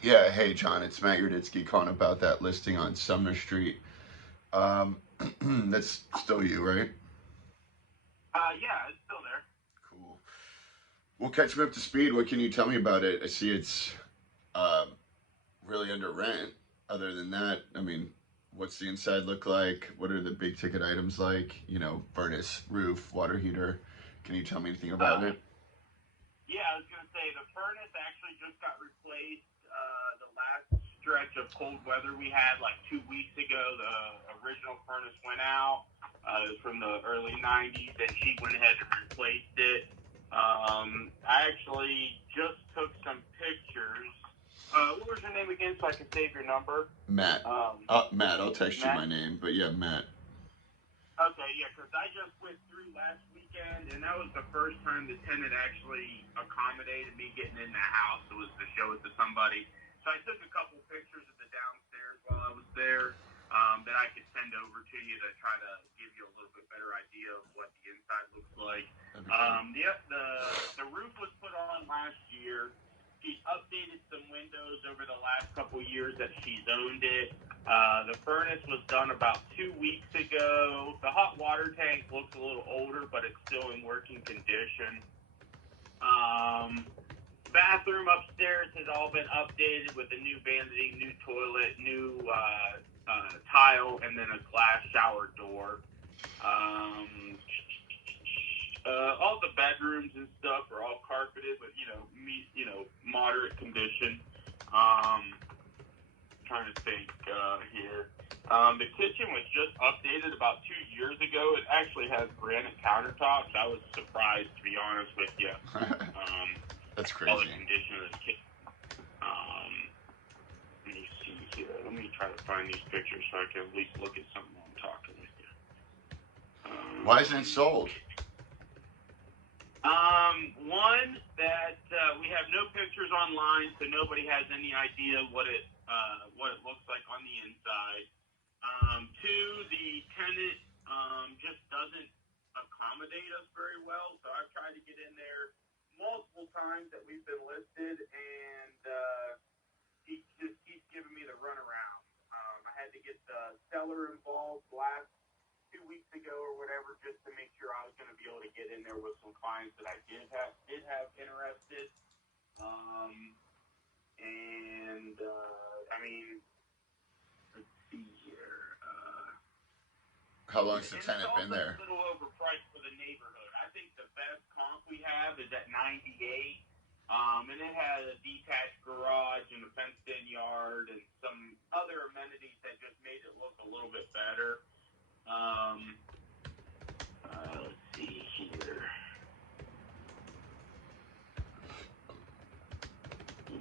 Yeah, hey John, it's Matt Yurditsky calling about that listing on Sumner Street. Um, that's still you, right? Yeah, it's still there. Cool. Well, catch me up to speed. What can you tell me about it? I see it's um, really under rent. Other than that, I mean, what's the inside look like? What are the big ticket items like? You know, furnace, roof, water heater. Can you tell me anything about Uh, it? yeah, I was gonna say the furnace actually just got replaced. The last stretch of cold weather we had, like 2 weeks ago, the original furnace went out. It was from the early '90s, and she went ahead and replaced it. I actually just took some pictures. What was your name again, so I can save your number? Matt. Um, Matt, I'll text you my Matt. name, but yeah, Matt. Okay, yeah, because I just went through last weekend, and that was the first time the tenant actually accommodated me getting in the house. It was to show it to somebody. So I took a couple pictures of the downstairs while I was there that I could send over to you to try to give you a little bit better idea of what the inside looks like. That'd be great. The roof was put on last year. She's updated some windows over the last couple years that she's owned it. The furnace was done about 2 weeks ago. The hot water tank looks a little older, but it's still in working condition. Um, Bathroom upstairs has all been updated with a new vanity, new toilet, new tile, and then a glass shower door. Um, all the bedrooms and stuff are all carpeted with moderate condition. Um, Trying to think here. The kitchen was just updated about 2 years ago. It actually has granite countertops. I was surprised, to be honest with you. Um, That's all the crazy. condition of the kitchen. Um, Let me see here. Let me try to find these pictures so I can at least look at something while I'm talking with you. Why isn't it Um, sold? One that we have no pictures online, so nobody has any idea what it looks like on the inside. Two, the tenant just doesn't accommodate us very well. So I've tried to get in there multiple times that we've been listed, and he just keeps giving me the runaround. I had to get the seller involved last 2 weeks ago or whatever, just to make sure I was going to be able to get in there with some clients that I did have interested. Um, and I mean, let's see here. How long's Yeah, the and it's tenant been also a there? little overpriced for the neighborhood. I think the best comp we have is at 98. And it has a detached garage and a fenced-in yard and some other amenities that just made it look a little bit better. Um, let's see here.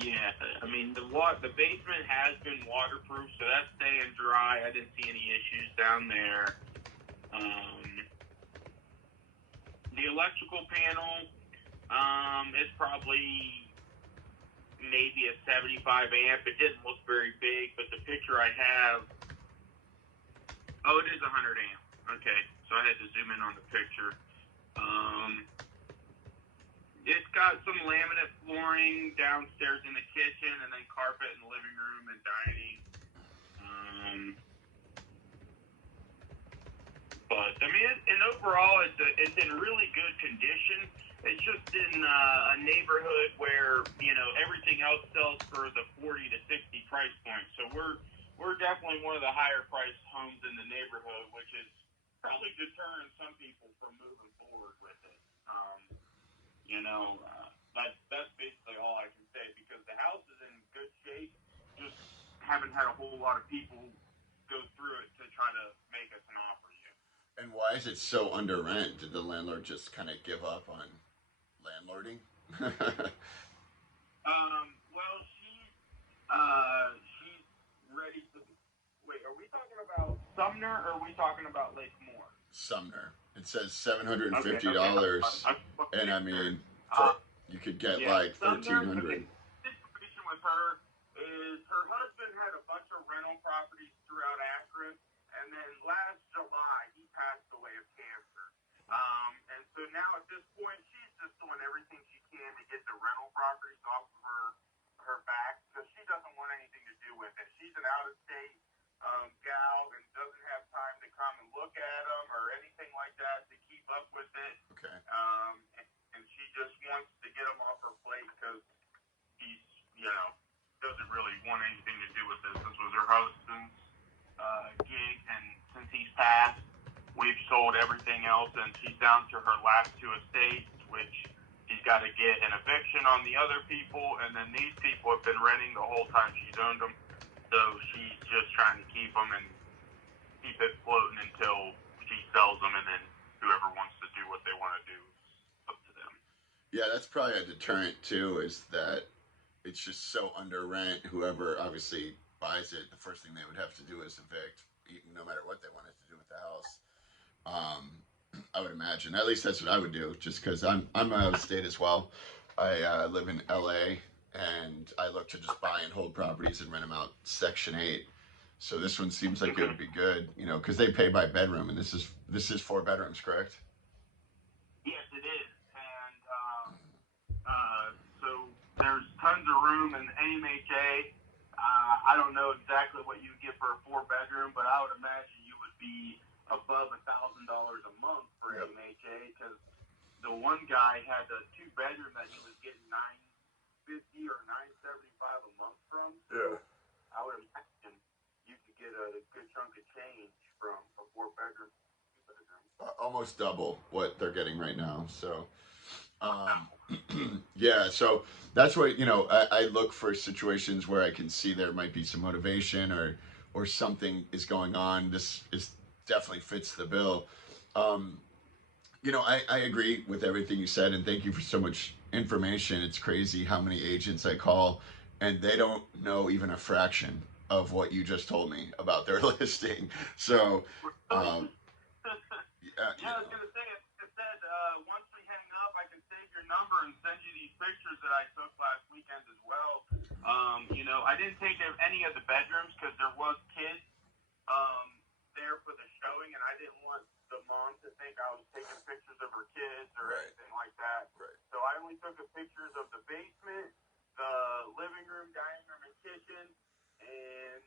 Yeah, I mean the basement has been waterproof, so that's staying dry. I didn't see any issues down there. Um, the electrical panel is probably maybe a 75 amp. It didn't look very big, but the picture I have, oh, it is 100 amp. Okay, so I had to zoom in on the picture. Um, it's got some laminate flooring downstairs in the kitchen, and then carpet in the living room and dining. Um, but I mean, and overall, it's in really good condition. It's just in a neighborhood where everything else sells for the 40 to 60 price point. So we're definitely one of the higher priced homes in the neighborhood, which is probably deterring some people from moving forward with it. That's basically all I can say because the house is in good shape. Just haven't had a whole lot of people go through it to try to make us an offer yet. And why is it so under rent? Did the landlord just kind of give up on landlording? Well, she's ready to. Wait, are we talking about Sumner or are we talking about Lake Moore? Sumner. It says seven hundred and Okay, fifty okay. dollars, I want to and make I sure. mean, for Uh, you could get yeah, like Sumner. 1,300. Okay, the situation with her is her husband had a bunch of rental properties throughout Akron, and then last July he passed away of cancer. And so now at this point, she's just doing everything she can to get the rental properties off of her back because she doesn't an out-of-state gal and doesn't have time to come and look at them or anything like that to keep up with it. Okay. And she just wants to get them off her plate because he's, you know, doesn't really want anything to do with this. This was her husband's gig, and since he's passed, we've sold everything else, and she's down to her last two estates, which she's got to get an eviction on the other people, and then these people have been renting the whole time she's owned them, so she's just trying to keep them and keep it floating until she sells them, and then whoever wants to do what they want to do, up to them. Yeah, that's probably a deterrent too, is that it's just so under rent. Whoever obviously buys it, the first thing they would have to do is evict, no matter what they wanted to do with the house. I would imagine. At least that's what I would do, just because I'm out of state as well. I live in LA, and I look to just buy and hold properties and rent them out Section 8. So this one seems like it would be good, you know, because they pay by bedroom, and this is 4 bedrooms, correct? Yes, it is, and so there's tons of room in the AMHA. I don't know exactly what you get for a 4-bedroom, but I would imagine you would be above $1,000 a month for AMHA, because the one guy had a 2-bedroom that he was getting $950 or $975 a month from. Yeah. I would imagine you could get a good chunk of change from a 4-bedroom, 2-bedroom. Almost double what they're getting right now. So, yeah. So that's what, you know. I look for situations where I can see there might be some motivation, or something is going on. This is definitely fits the bill. You know, I agree with everything you said, and thank you for so much information. It's crazy how many agents I call, and they don't know even a fraction of what you just told me about their listing. So, Yeah, I was gonna say, it said once we hang up, I can save your number and send you these pictures that I took last weekend as well. You know, I didn't take any of the bedrooms because there was kids there for the showing, and I didn't want the mom to think I was taking pictures of her kids or anything like that. Right. So I only took the pictures of the basement, the living room, dining room, and kitchen, and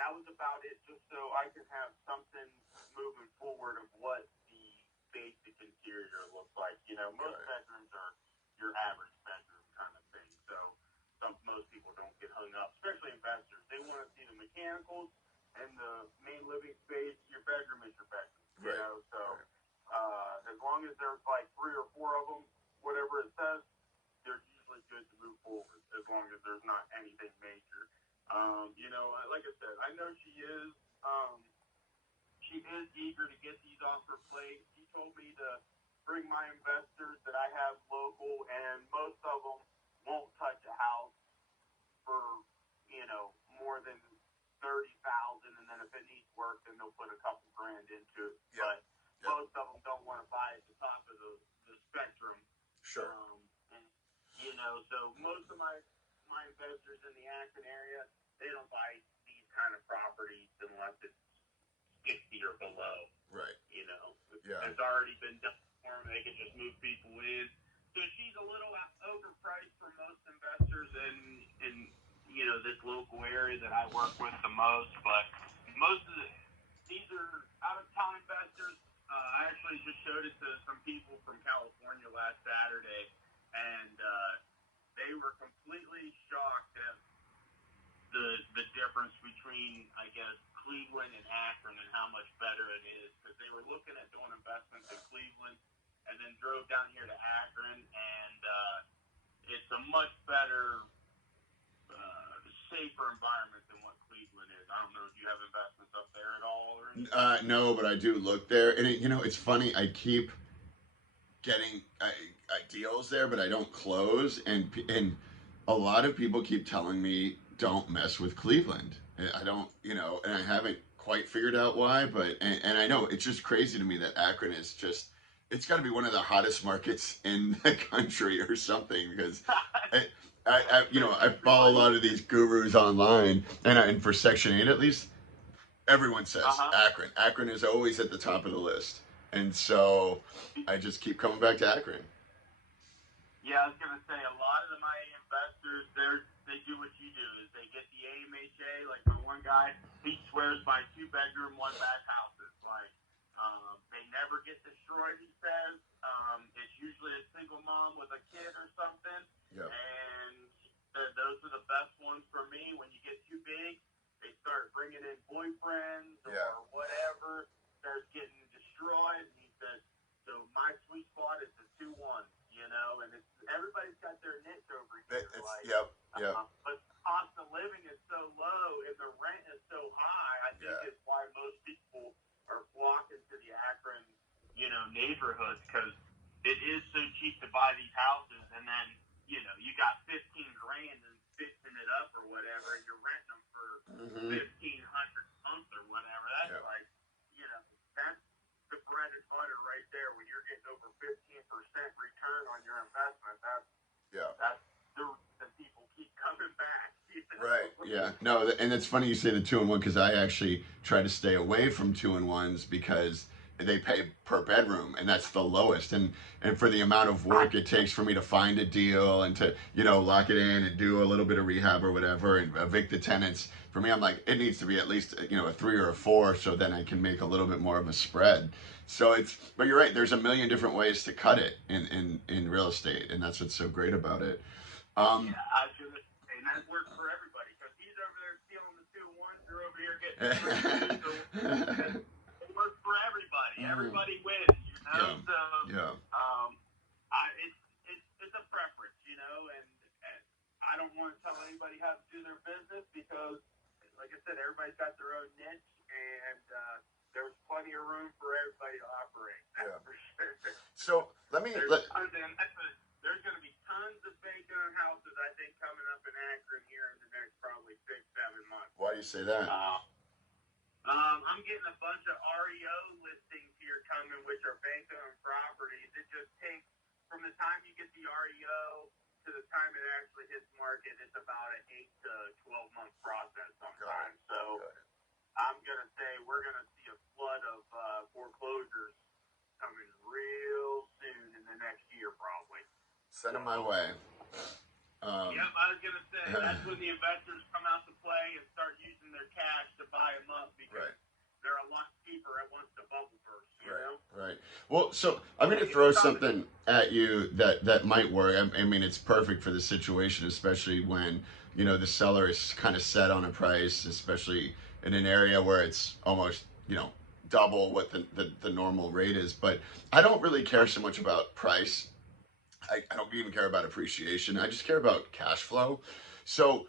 that was about it, just so I could have something moving forward of what the basic interior looks like. You know, most bedrooms are your average bedroom kind of thing, so most people don't get hung up, especially investors. They want to see the mechanicals and the main living space. Your bedroom is your bedroom, you know, so as long as there's like 3 or 4 of them, whatever it says, they're usually good to move forward, as long as there's not anything major. You know, like I said, I know she is eager to get these off her plate. She told me to bring my investors that I have local, and most of them won't touch a house for, you know, more than 30,000, and then if it needs work, then they'll put a couple grand into it. But most of them don't want to buy at the top of the spectrum. Sure. And, you know, so most of my investors in the Akron area, they don't buy these kind of properties unless it's 60 or below. Right. You know, Yeah. it's already been done for them. They can just move people in. So she's a little overpriced for most investors in you know, this local area that I work with the most. But most of these are out of town investors. I actually just showed it to some people from California last Saturday, and they were completely shocked at the difference between, I guess, Cleveland and Akron, and how much better it is, because they were looking at doing investments in Cleveland and then drove down here to Akron, and it's a much better, safer environment than what Cleveland is. I don't know if you have investments up there at all or anything. No, but I do look there, and you know, it's funny. I keep getting deals there, but I don't close, and a lot of people keep telling me don't mess with Cleveland. I don't, you know, and I haven't quite figured out why, but and I know it's just crazy to me that Akron is just, it's got to be one of the hottest markets in the country or something, because you know, I follow a lot of these gurus online, and for Section 8 at least, everyone says Akron. Akron is always at the top of the list, and so I just keep coming back to Akron. Yeah, I was gonna say, a lot of my investors, they do what you do, is they get the AMHA. Like my one guy, he swears by 2-bedroom, 1-bath houses. Like, they never get destroyed, he says. It's usually a single mom with a kid or something. Yeah. And those are the best ones for me. When you get too big, they start bringing in boyfriends or whatever, starts getting destroyed. And he says, so my sweet spot is the 2-1, you know, and everybody's got their niche over here. But the cost of living is so low and the rent is so high, I think is why most people are flocking to the Akron, you know, neighborhoods, because it is so cheap to buy these houses, and then, you know, you got $15,000 and fixing it up or whatever, and you're renting them for $1,500 a month or whatever. That's like, you know, that's the bread and butter right there. When you're getting over 15% return on your investment, that's the reason people keep coming back. You know? Right. Yeah. No, and it's funny you say the 2-in-1, because I actually try to stay away from 2-in-1s because they pay per bedroom, and that's the lowest. And for the amount of work it takes for me to find a deal and to, you know, lock it in and do a little bit of rehab or whatever and evict the tenants, for me, I'm like, it needs to be at least, you know, a 3 or a 4, so then I can make a little bit more of a spread. So but you're right, there's a million different ways to cut it in real estate, and that's what's so great about it. And that works for everybody, because he's over there stealing the 2-1s, you're over here getting the it works for everybody. Everybody wins, you know. It's a preference, you know, and I don't want to tell anybody how to do their business, because, like I said, everybody's got their own niche, and there's plenty of room for everybody to operate. That's for sure. So There's going to be tons of vacant houses, I think, coming up in Akron here in the next probably 6-7 months. Why do you say that? I'm getting a bunch of REO listings here coming, which are bank-owned properties. It just takes, from the time you get the REO to the time it actually hits market, it's about an 8 to 12-month process sometimes. So I'm going to say we're going to see a flood of foreclosures coming real soon in the next year, probably. Send them my way. I was going to say, that's when the investors come out to play and start using their cash to buy them up, because they're a lot cheaper once the bubble bursts, you know? Right. Well, so I'm going to throw something at you that might work. I mean, it's perfect for the situation, especially when, you know, the seller is kind of set on a price, especially in an area where it's almost, you know, double what the normal rate is. But I don't really care so much about price. I don't even care about appreciation. I just care about cash flow. So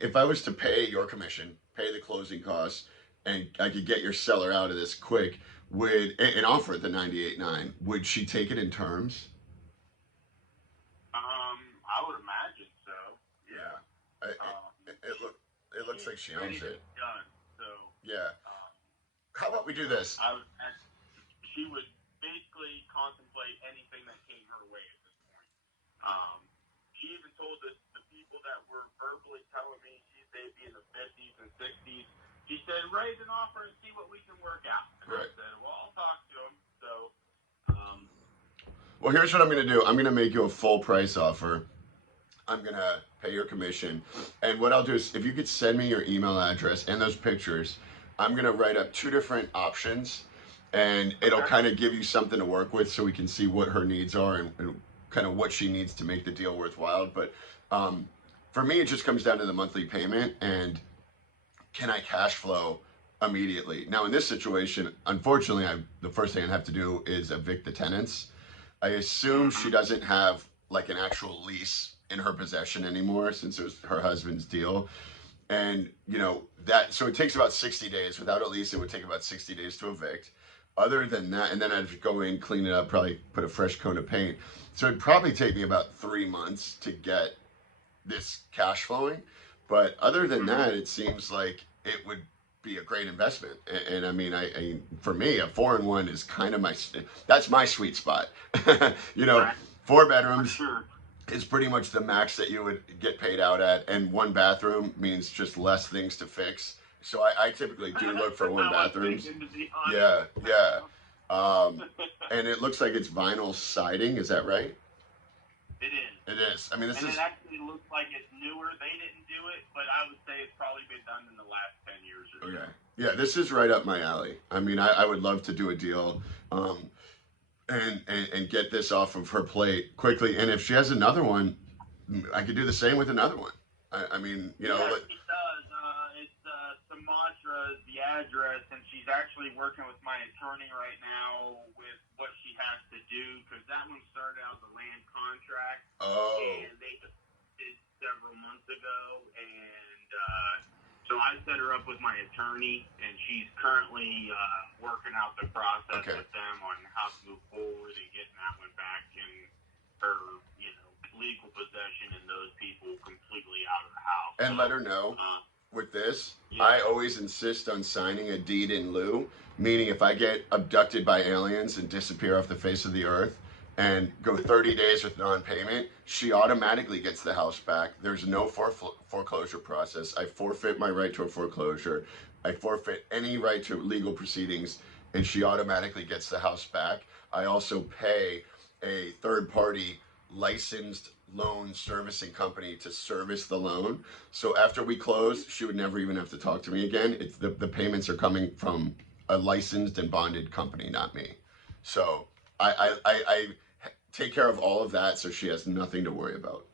if I was to pay your commission, pay the closing costs, and I could get your seller out of this quick, and offer the 98.9, would she take it in terms? I would imagine so. Yeah. It looks like she owns it. Done, so. Yeah. How about we do this? She would basically contemplate anything that came her way at this point. She even told the people that were verbally telling me they'd be in the 50s and 60s. She said, raise an offer and see what we can work out. And I said, well, I'll talk to them. So, well, here's what I'm going to do. I'm going to make you a full price offer. I'm going to pay your commission. And what I'll do is, if you could send me your email address and those pictures, I'm going to write up 2 different options. And it'll kind of give you something to work with, so we can see what her needs are and kind of what she needs to make the deal worthwhile. But for me, it just comes down to the monthly payment and can I cash flow immediately. Now, in this situation, unfortunately, the first thing I have to do is evict the tenants. I assume she doesn't have like an actual lease in her possession anymore, since it was her husband's deal. And, you know, so it takes about 60 days. Without a lease, it would take about 60 days to evict. Other than that, and then I'd go in, clean it up, probably put a fresh coat of paint. So it'd probably take me about 3 months to get this cash flowing. But other than that, it seems like it would be a great investment. And I mean, for me, a 4-in-1 is kind of that's my sweet spot. You know, 4 bedrooms is pretty much the max that you would get paid out at. And 1 bathroom means just less things to fix. So I typically do look for 1 bathrooms. Yeah. And it looks like it's vinyl siding. Is that right? It is. It is. I mean, this And is. it actually looks like it's newer. They didn't do it, but I would say it's probably been done in the last 10 years or so. Okay. Yeah, this is right up my alley. I mean, I would love to do a deal, and get this off of her plate quickly. And if she has another one, I could do the same with another one. I mean, you know, Yeah, she does. It's Sumatra is the address, and she's actually working with my attorney right now with what she has to do because that one started out the land contract, oh, and they just did several months ago, and so I set her up with my attorney, and she's currently working out the process okay. with them on how to move forward and getting that one back in her, legal possession and those people completely out of the house. And so, let her know with this, yeah. I always insist on signing a deed in lieu, meaning if I get abducted by aliens and disappear off the face of the earth and go 30 days with non-payment, she automatically gets the house back. There's no foreclosure process. I forfeit my right to a foreclosure. I forfeit any right to legal proceedings, and she automatically gets the house back. I also pay a third party licensed loan servicing company to service the loan. So after we close, she would never even have to talk to me again. It's the payments are coming from a licensed and bonded company, not me. So I take care of all of that, so she has nothing to worry about.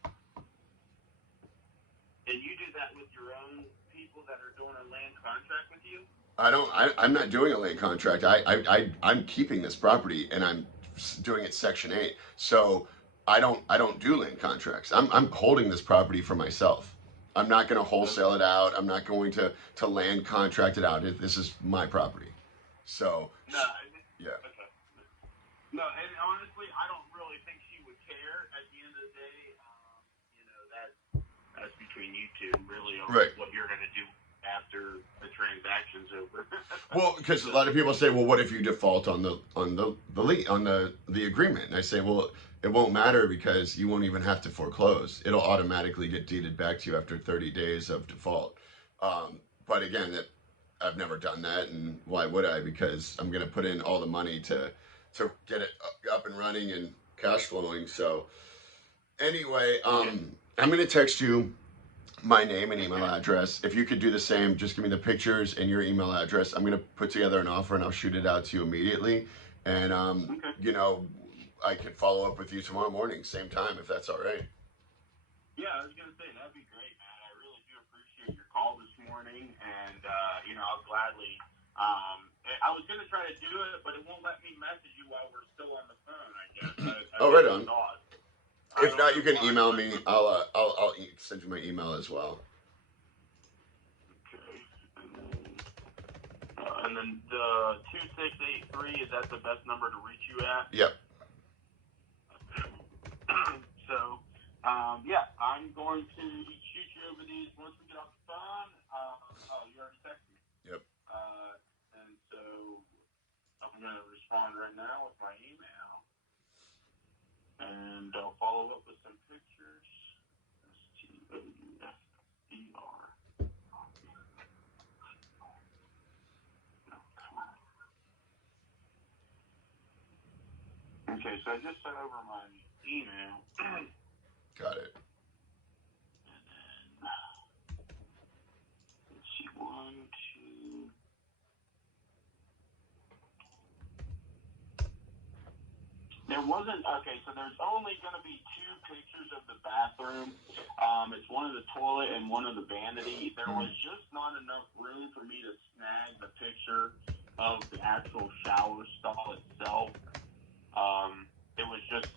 And you do that with your own people that are doing a land contract with you? I'm not doing a land contract. I'm keeping this property and I'm doing it Section 8. So I don't do land contracts. I'm holding this property for myself. I'm not going to wholesale it out. I'm not going to land contract it out. This is my property. So No, yeah. okay. No, and honestly, I don't really think she would care. At the end of the day, that's between you two, really, on Right. what you're going to do after the transaction's over. Well, because a lot of people say, well, what if you default on the agreement? And I say, well, it won't matter because you won't even have to foreclose. It'll automatically get deeded back to you after 30 days of default. But again, I've never done that, and why would I? Because I'm going to put in all the money to get it up and running and cash flowing. So anyway, I'm going to text you my name and email address. If you could do the same, just give me the pictures and your email address. I'm going to put together an offer and I'll shoot it out to you immediately. And, I could follow up with you tomorrow morning, same time, if that's all right. Yeah, I was going to say, that'd be great, man. I really do appreciate your call this morning. And, I'll gladly, I was going to try to do it, but it won't let me message you while we're still on the phone, I guess. Oh, right on. If not, you can email me. I'll send you my email as well. Okay. And then the 2683, is that the best number to reach you at? Yep. So, I'm going to shoot you over these once we get off the phone. You already texted me. Yep. And so I'm going to respond right now with my email. And I'll follow up with some pictures. STOUFER. Okay, so I just sent over my email. Got it. And then, let's see, 1, 2. There wasn't, okay, so there's only going to be 2 pictures of the bathroom. It's one of the toilet and one of the vanity. There was just not enough room for me to snag the picture of the actual shower stall itself. It was just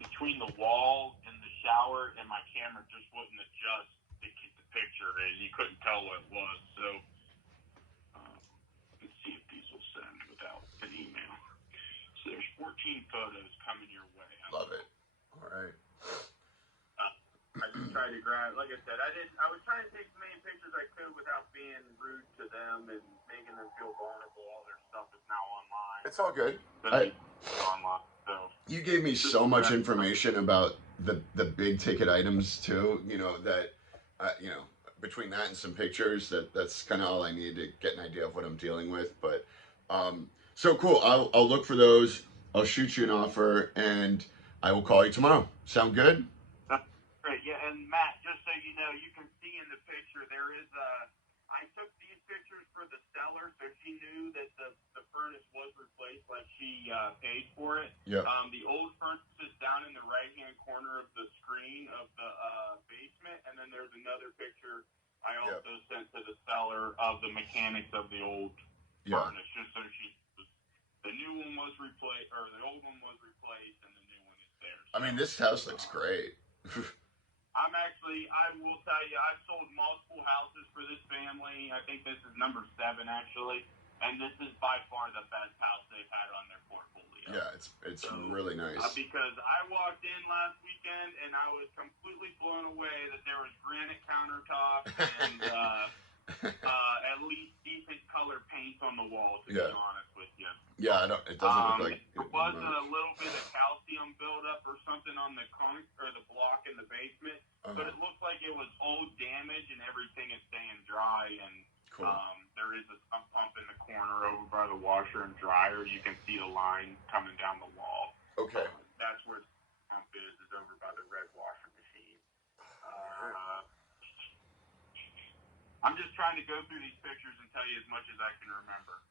between the wall and the shower, and my camera just wouldn't adjust to get the picture, and you couldn't tell what it was. So, let's see if these will send without an email. So there's 14 photos coming your way. Love it. All right. I just tried to grab, like I said, I was trying to take as many pictures I could without being rude to them and making them feel vulnerable. All their stuff is now online. It's all good. Online. So you gave me so much information about the big ticket items too. Between that and some pictures, that's kind of all I need to get an idea of what I'm dealing with. But so cool. I'll look for those. I'll shoot you an offer, and I will call you tomorrow. Sound good? That's great. Yeah, and Matt, just so you know, you can see in the picture there is a. I took these pictures for the seller, so she knew that the furnace was replaced, like she paid for it. Yeah. The old furnace is down in the right-hand corner of the screen of the basement, and then there's another picture I also sent to the seller of the mechanics of the old furnace, just so she. The new one was replaced, or the old one was replaced, and the new one is there. So, I mean, this house looks great. I will tell you, I've sold multiple houses for this family. I think this is number 7, actually. And this is by far the best house they've had on their portfolio. Yeah, it's really nice. Because I walked in last weekend, and I was completely blown away that there was granite countertops and at least decent color paint on the wall, to be honest with you. Yeah, it doesn't look like there was a little bit of calcium buildup or something on the or the block in the basement, but it looked like it was old damage, and everything is staying dry. And there is a sump pump in the corner over by the washer and dryer. You can see the line coming down the wall. Okay. That's where the pump is over by the red washer machine. I'm just trying to go through these pictures and tell you as much as I can remember.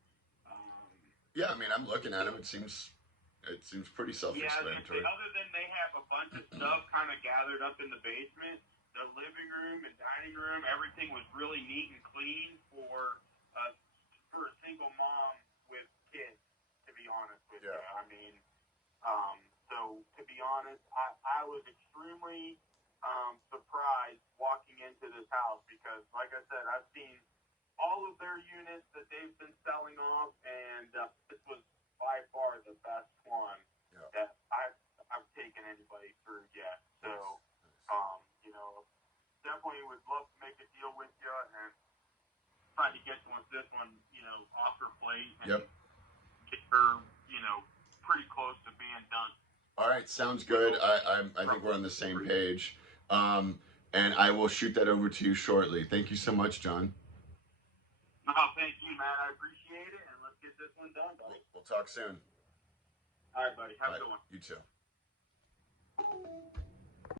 Yeah, I mean, I'm looking at them. It seems pretty self-explanatory. Yeah, other than they have a bunch of stuff kind of gathered up in the basement, the living room and dining room, everything was really neat and clean for a single mom with kids, to be honest with you. I mean, so to be honest, I was extremely surprised walking into this house because, like I said, I've seen all of their units that they've been selling off, and this was by far the best one that I've taken anybody through yet. So, definitely would love to make a deal with you and try to get this one, off her plate and get her, pretty close to being done. All right, sounds good. I think we're on the same page. And I will shoot that over to you shortly. Thank you so much, John. No, thank you, Matt. I appreciate it, and let's get this one done, buddy. We'll talk soon. All right, buddy. Have a good one. You too.